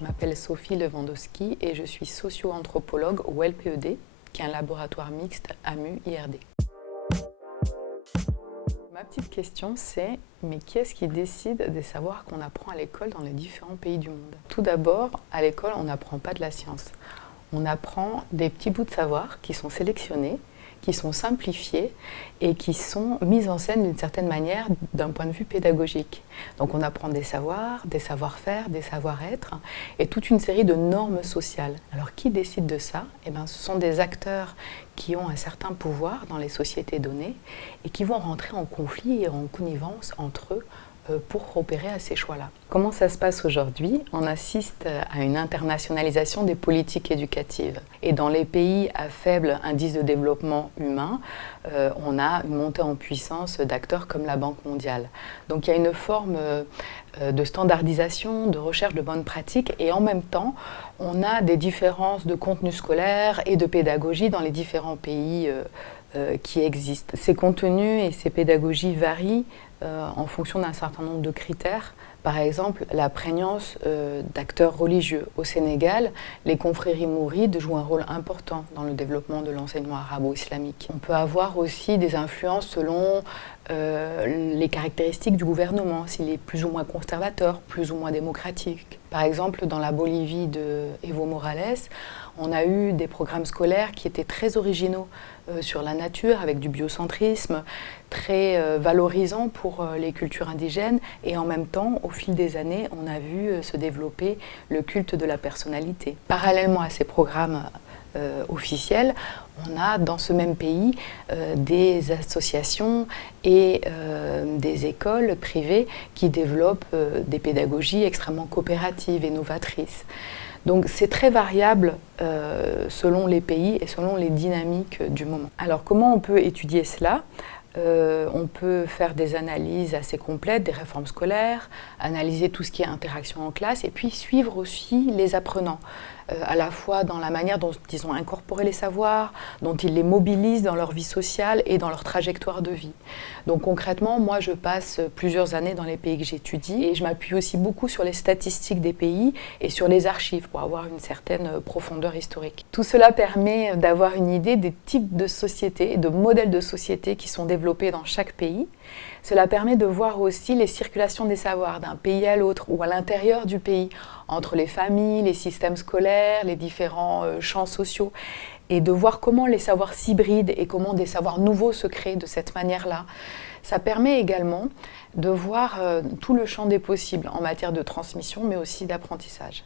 Je m'appelle Sophie Lewandowski et je suis socio-anthropologue au LPED, qui est un laboratoire mixte AMU-IRD. Ma petite question, c'est mais qui est-ce qui décide des savoirs qu'on apprend à l'école dans les différents pays du monde? Tout d'abord, à l'école, on n'apprend pas de la science. On apprend des petits bouts de savoir qui sont sélectionnés, qui sont simplifiés et qui sont mis en scène d'une certaine manière d'un point de vue pédagogique. Donc on apprend des savoirs, des savoir-faire, des savoir-être et toute une série de normes sociales. Alors qui décide de ça? Ce sont des acteurs qui ont un certain pouvoir dans les sociétés données et qui vont rentrer en conflit et en connivence entre eux pour opérer à ces choix-là. Comment ça se passe aujourd'hui? On assiste à une internationalisation des politiques éducatives. Et dans les pays à faible indice de développement humain, on a une montée en puissance d'acteurs comme la Banque mondiale. Donc il y a une forme de standardisation, de recherche de bonnes pratiques et en même temps, on a des différences de contenu scolaire et de pédagogie dans les différents pays qui existent. Ces contenus et ces pédagogies varient en fonction d'un certain nombre de critères. Par exemple, la prégnance d'acteurs religieux. Au Sénégal, les confréries mourides jouent un rôle important dans le développement de l'enseignement arabo-islamique. On peut avoir aussi des influences selon les caractéristiques du gouvernement, s'il est plus ou moins conservateur, plus ou moins démocratique. Par exemple, dans la Bolivie de Evo Morales, on a eu des programmes scolaires qui étaient très originaux sur la nature, avec du biocentrisme, très valorisant pour les cultures indigènes. Et en même temps, au fil des années, on a vu se développer le culte de la personnalité. Parallèlement à ces programmes officiels, on a dans ce même pays des associations et des écoles privées qui développent des pédagogies extrêmement coopératives et novatrices. Donc c'est très variable selon les pays et selon les dynamiques du moment. Alors comment on peut étudier cela ? On peut faire des analyses assez complètes des réformes scolaires, analyser tout ce qui est interaction en classe et puis suivre aussi les apprenants, à la fois dans la manière dont ils ont incorporé les savoirs, dont ils les mobilisent dans leur vie sociale et dans leur trajectoire de vie. Donc concrètement, moi je passe plusieurs années dans les pays que j'étudie et je m'appuie aussi beaucoup sur les statistiques des pays et sur les archives pour avoir une certaine profondeur historique. Tout cela permet d'avoir une idée des types de sociétés et de modèles de sociétés qui sont développés dans chaque pays. Cela permet de voir aussi les circulations des savoirs d'un pays à l'autre ou à l'intérieur du pays, entre les familles, les systèmes scolaires, les différents champs sociaux, et de voir comment les savoirs s'hybrident et comment des savoirs nouveaux se créent de cette manière-là. Ça permet également de voir tout le champ des possibles en matière de transmission, mais aussi d'apprentissage.